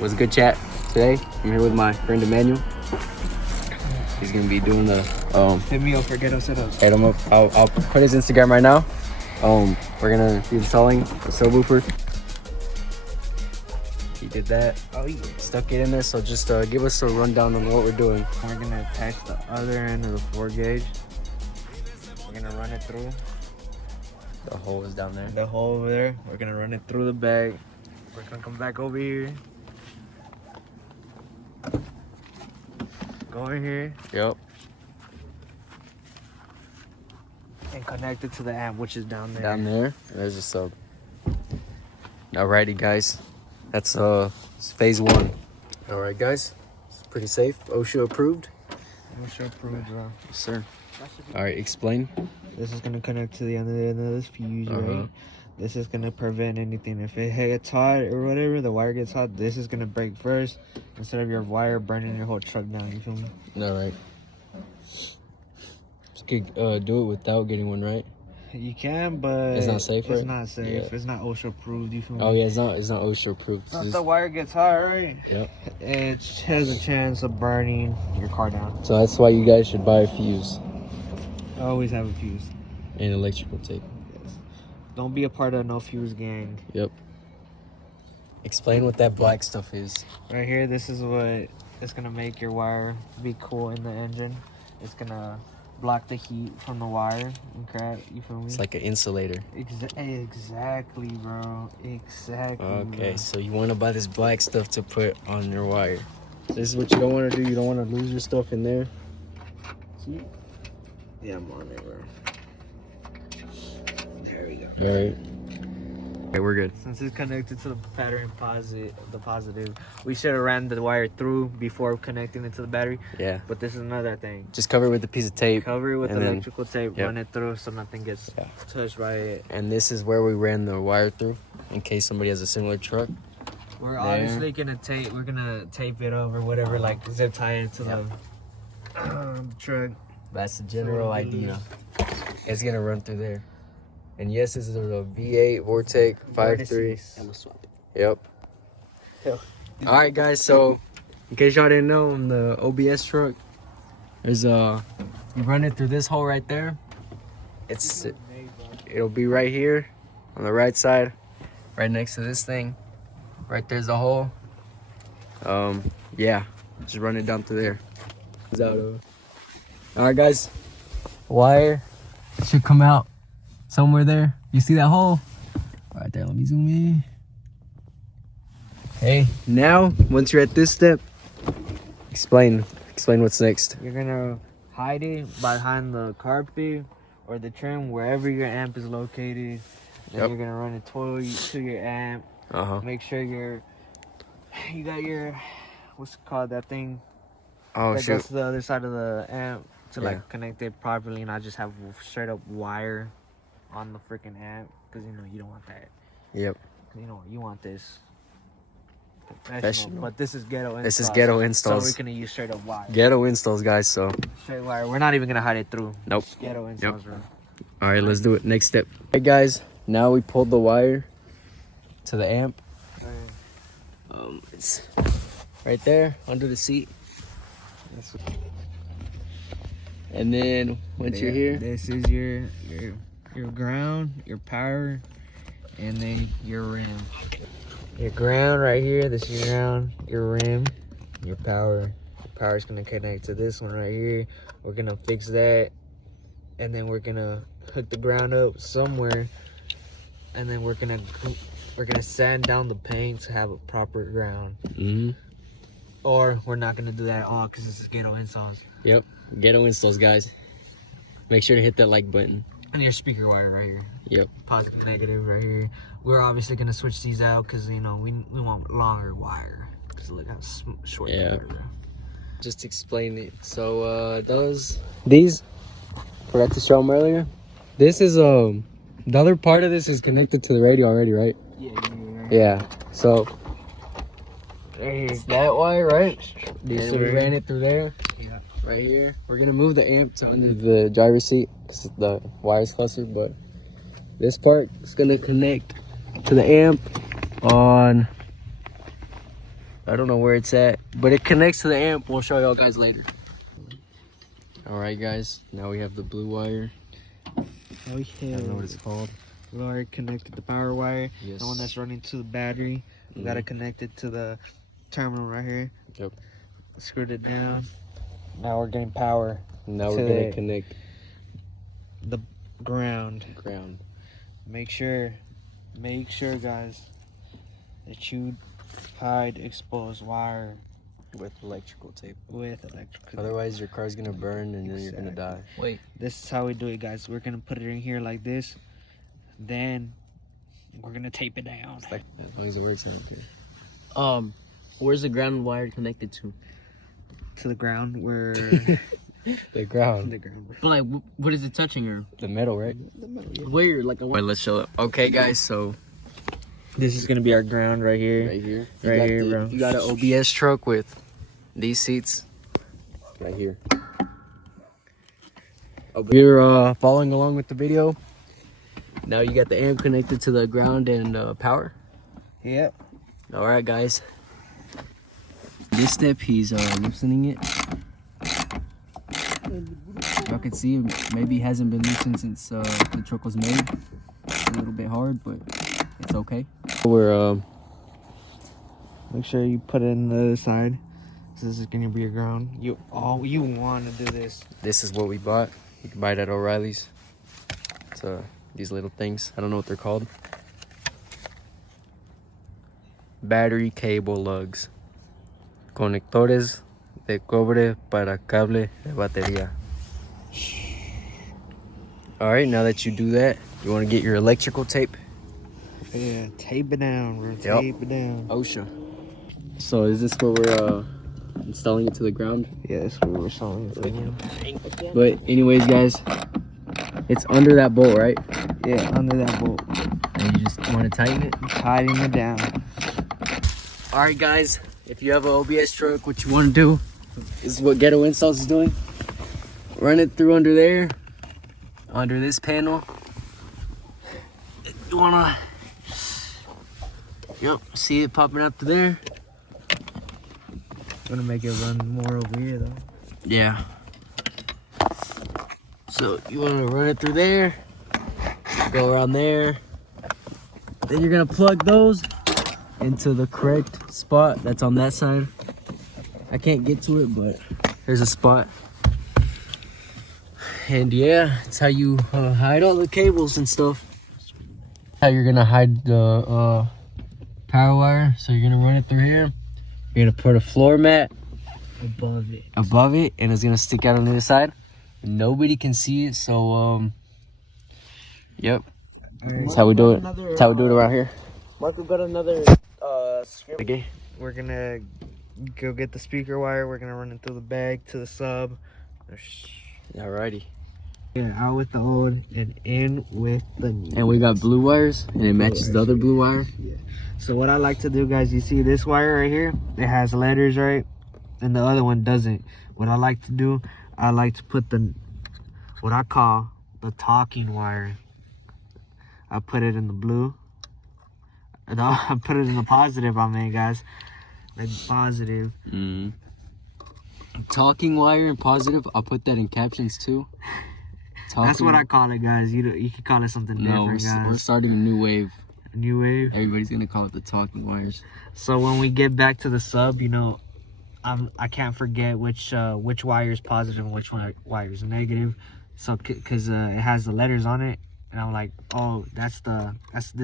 was a good chat today. I'm here with my friend Emmanuel. He's gonna be doing the hit me up for ghetto setup. Hit him up. I'll put his Instagram right now. We're gonna be installing the subwoofer. He did that. Oh yeah. Stuck it in there. So just give us a rundown on what we're doing. We're gonna attach the other end of the 4 gauge. We're gonna run it through. The hole is down there. The hole over there. We're gonna run it through the bag. We're gonna come back over here. Go in here. Yep. And connect it to the amp, which is down there. Down there. There's a sub. Alrighty, guys. That's it's phase 1. Alright, guys. It's pretty safe. OSHA approved. OSHA approved, bro. Yes, sir. Alright, explain. This is gonna connect to the end of this fuse, right? This is gonna prevent anything. If it gets hot or whatever, the wire gets hot, this is gonna break first instead of your wire burning your whole truck down. You feel me? Alright. You could do it without getting one, right? You can, but it's not safe. It's right? not safe. Yeah. It's not OSHA approved. You feel me? Oh yeah, it's not OSHA approved. If the wire gets hot, right? Yep. It has a chance of burning your car down. So that's why you guys should buy a fuse. Always have a fuse. And electrical tape. Yes. Don't be a part of no fuse gang. Yep. Explain what that black stuff is. Right here, this is what it's gonna make your wire be cool in the engine. It's gonna block the heat from the wire and crap. You feel me? It's like an insulator. Exactly, bro. Exactly. Okay, bro. so you want to buy this black stuff to put on your wire. This is what you don't want to do. You don't want to lose your stuff in there. See? Yeah, I'm on it, bro. There we go. All right. Okay, we're good. Since it's connected to the battery positive, we should have ran the wire through before connecting it to the battery. Yeah. But this is another thing. Just cover it with a piece of tape. Cover it with and then- electrical tape. Yep. Run it through so nothing gets touched by it. And this is where we ran the wire through, in case somebody has a similar truck. We're obviously gonna tape. We're gonna tape it over, whatever, like zip tie it to the truck. That's the general idea. It's gonna run through there. And yes, this is a V8 Vortec 5.3. Yep. All right, guys. So, in case y'all didn't know, on the OBS truck, there's you run it through this hole right there. It'll be right here on the right side, right next to this thing. Right there's the hole. Yeah, just run it down through there. All right, guys. Wire should come out somewhere there. You see that hole? Right there. Let me zoom in. Hey, now once you're at this step, explain what's next. You're gonna hide it behind the carpet or the trim, wherever your amp is located. Then you're gonna run it to your amp. Make sure you got your, what's it called, that thing that goes to the other side of the amp to like connect it properly, and not just have straight up wire on the freaking amp, because you know you don't want that. Yep. You know you want this professional, but this is ghetto installs. This is ghetto installs. So we're gonna use straight up wire. Ghetto installs, guys. So Straight wire. We're not even gonna hide it through. Nope. Ghetto installs, bro. All right, let's do it. Next step. Hey guys, now we pulled the wire to the amp. It's right there under the seat. And then once you're here, this is your ground, your power, and then your rim. Your ground right here. This is your ground, your rim, your power. Your power is gonna connect to this one right here. We're gonna fix that, and then we're gonna hook the ground up somewhere, and then we're gonna sand down the paint to have a proper ground. Or we're not gonna do that at all because this is ghetto installs. Yep, ghetto installs, guys. Make sure to hit that like button. And your speaker wire right here. Yep. Positive, negative right here. We're obviously gonna switch these out because you know we want longer wire. Cause look how short they are. Just explain it. So these forgot to show them earlier. This is the other part of this is connected to the radio already, right? Yeah. So there's that wire, right? Yes, So we ran it through there. Yeah. Right here. We're gonna move the amp to under the driver's seat because the wire's clustered, but this part is gonna connect to the amp on I don't know where it's at, but it connects to the amp. We'll show y'all guys later. All right, guys. Now we have the blue wire. Oh, yeah. I don't know what it's called. We already connected the power wire. Yes. The one that's running to the battery. We got to connect it to the terminal right here. Yep. Screwed it down. Now we're getting power. Now we're gonna connect the ground. Make sure, guys, that you hide exposed wire with electrical tape. Otherwise, your car's gonna burn and then you're gonna die. Wait. This is how we do it, guys. We're gonna put it in here like this. Then we're gonna tape it down. As long as it works, okay. Where's the ground wire connected to? To the ground where the ground. But like, what is it touching her? The metal, right? The metal, yeah. Where? Like, wait, let's show it. Okay, guys. So this is gonna be our ground right here. Right here. Right here, bro. You got an OBS truck with these seats. Right here. We're following along with the video. Now you got the amp connected to the ground and power. Yep. All right, guys. This step, he's loosening it. Y'all can see maybe it hasn't been loosened since the truck was made. It's a little bit hard, but it's okay. We're make sure you put it in the other side. This is gonna be your ground. You want to do this. This is what we bought. You can buy it at O'Reilly's. It's these little things. I don't know what they're called. Battery cable lugs. Conectores de cobre para cable de batería. All right, now that you do that, you want to get your electrical tape. Yeah, tape it down, bro. Yep. Tape it down. OSHA. So is this what we're installing it to the ground? Yeah, that's what we're installing. But anyways, guys, it's under that bolt, right? Yeah, under that bolt. And you just want to tighten it? Tighten it down. All right, guys. If you have an OBS truck, what you want to do is what Ghetto Installs is doing. Run it through under there, under this panel. You wanna, yep, see it popping out to there. Gonna make it run more over here though. Yeah. So you wanna run it through there, go around there. Then you're gonna plug those into the correct spot that's on that side. I can't get to it, but there's a spot. And yeah, it's how you hide all the cables and stuff. How you're gonna hide the power wire. So you're gonna run it through here. You're gonna put a floor mat above it, and it's gonna stick out on the other side. Nobody can see it, so yep. That's how we do it. That's how we do it around here. Mark, we've got another script. Okay. We're gonna go get the speaker wire. We're gonna run it through the bag to the sub. Alrighty. Yeah, out with the old and in with the new. And we got blue wires, and it matches the other blue wire. Yeah. So what I like to do, guys, you see this wire right here? It has letters, right? And the other one doesn't. What I like to do, I like to put what I call the talking wire. I put it in the blue. I put it in the positive, guys. Like positive. Talking wire and positive. I'll put that in captions too. That's what I call it, guys. You can call it something different, guys. We're starting a new wave. A new wave? Everybody's gonna call it the talking wires. So when we get back to the sub, you know, I can't forget which wire is positive and which wire is negative. So because it has the letters on it, and I'm like, oh, this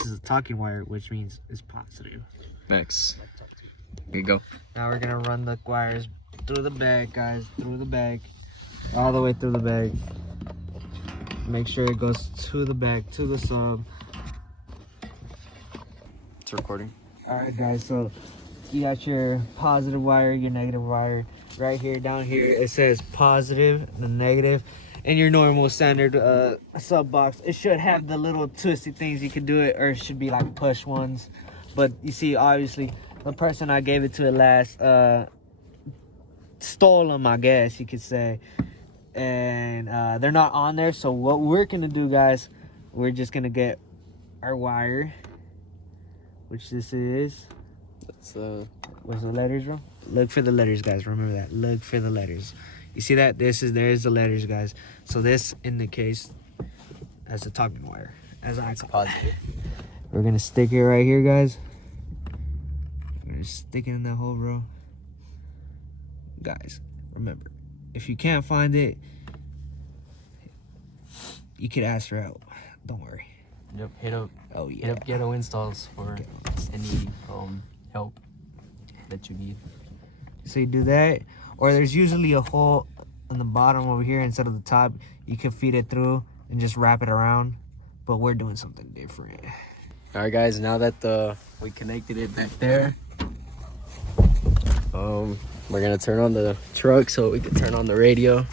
is a talking wire, which means it's positive. Next. Here you go. Now we're gonna run the wires through the bag, guys. Through the bag, all the way through the bag. Make sure it goes to the bag, to the sub. It's recording. All right, guys. So you got your positive wire, your negative wire. Right here, down here, it says positive, the negative. In your normal standard sub box, it should have the little twisty things you can do it, or it should be like push ones. But you see, obviously, the person I gave it to last stole them, I guess you could say. And they're not on there. So what we're gonna do, guys, we're just gonna get our wire, which this is. What's the letters, bro? Look for the letters, guys. Remember that. Look for the letters. You see that? There's the letters, guys. So this indicates as the talking wire. As I positive. We're gonna stick it right here, guys. We're gonna stick it in that hole, bro. Guys, remember, if you can't find it, you could ask for help. Don't worry. Yep. Hit up. Oh yeah. Hit up Ghetto Installs for any help that you need. So you do that, or there's usually a hole on the bottom over here instead of the top. You can feed it through and just wrap it around, but we're doing something different. All right, guys. Now that we connected it back there, we're gonna turn on the truck so we can turn on the radio.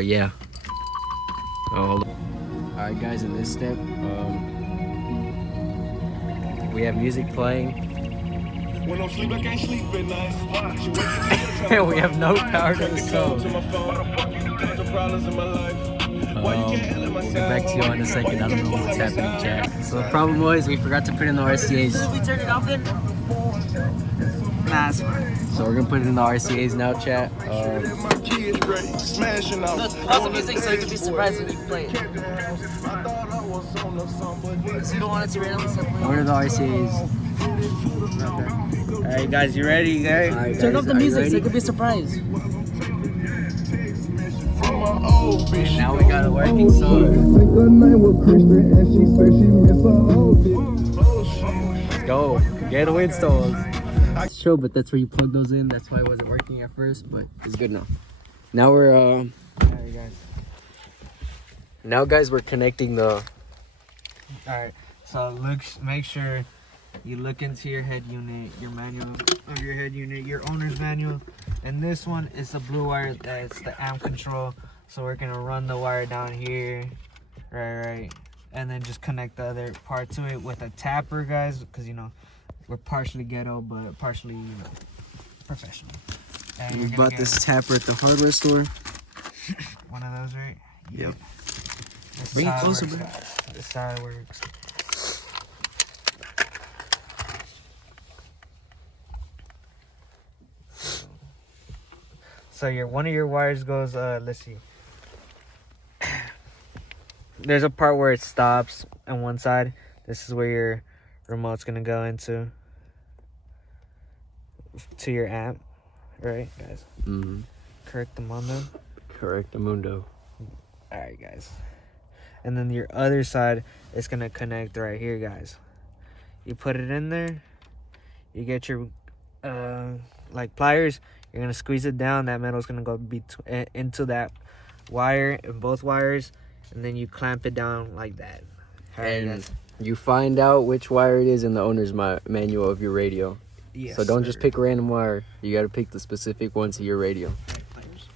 Yeah. All right, guys. In this step, we have music playing. When I'm sleep, I can't sleep at night. And we have no power to the stove. We'll get back to you in a second. I don't know what's happening, chat. So the problem was we forgot to put in the RCAs. We turned it off then? Nah, it's fine. So we're gonna put it in the RCAs now, chat. Look, pause the music so you can be surprised when you play it. Because you don't want it to randomly start playing. Where are the RCAs? Alright, guys, you ready, guys? All right, Turn guys, off the are you music so ready? it could be a surprise. And now we got a working song. Let's go. Ghetto Installs. It's true, but that's where you plug those in. That's why it wasn't working at first, but it's good now. Now we're Alright, guys. now guys we're connecting the Alright, so make sure you look into your head unit, your manual of your head unit, your owner's manual, and this one is the blue wire. That's the amp control. So we're gonna run the wire down here, right, and then just connect the other part to it with a tapper, guys, because you know we're partially ghetto but partially, you know, professional. And we we're gonna bought get this tapper at the hardware store. one of those, right? Yep. This Bring is it how closer, works, bro. guys. This is how it works. So one of your wires goes, let's see. There's a part where it stops on one side. This is where your remote's gonna go into to your amp, right, guys? Mm-hmm. Correct them on them. Correct, Amundo. All right, guys. And then your other side is gonna connect right here, guys. You put it in there. You get your like pliers. You're gonna squeeze it down. That metal's gonna go into that wire, in both wires, and then you clamp it down like that. All right, And guys. you find out which wire it is in the owner's manual of your radio. Yes, So don't just sir. pick a random wire. You got to pick the specific one to your radio. Pliers.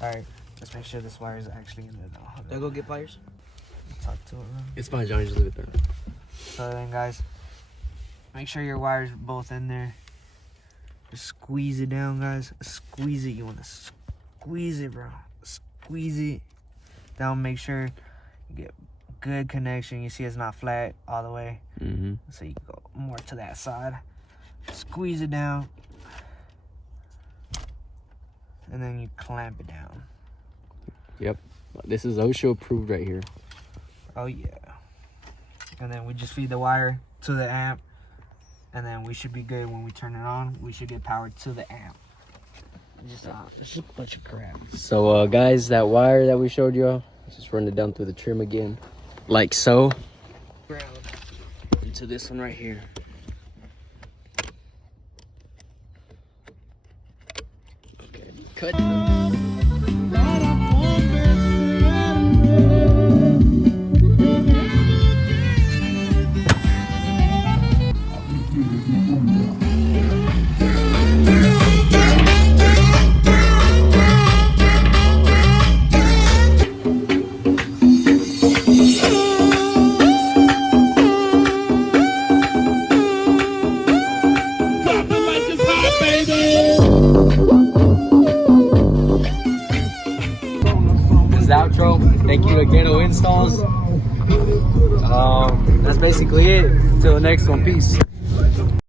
All right, let's make sure this wire is actually in there though. Hold Do I on. go get pliers? Talk to it. Bro. It's fine, Johnny. Just leave it there. So then, guys, make sure your wires both in there. Just squeeze it down, guys. Squeeze it. You want to squeeze it, bro. Squeeze it down. Make sure you get good connection. You see it's not flat all the way. Mm-hmm. So you go more to that side. Squeeze it down. And then you clamp it down. Yep. This is OSHA approved right here. Oh, yeah. And then we just feed the wire to the amp. And then we should be good when we turn it on. We should get power to the amp. It's just a bunch of crap. So, guys, that wire that we showed you, just run it down through the trim again. Like so. Into this one right here. Okay. Cut. This is the outro. Thank you to Ghetto Installs. That's basically it. Till the next one. Peace.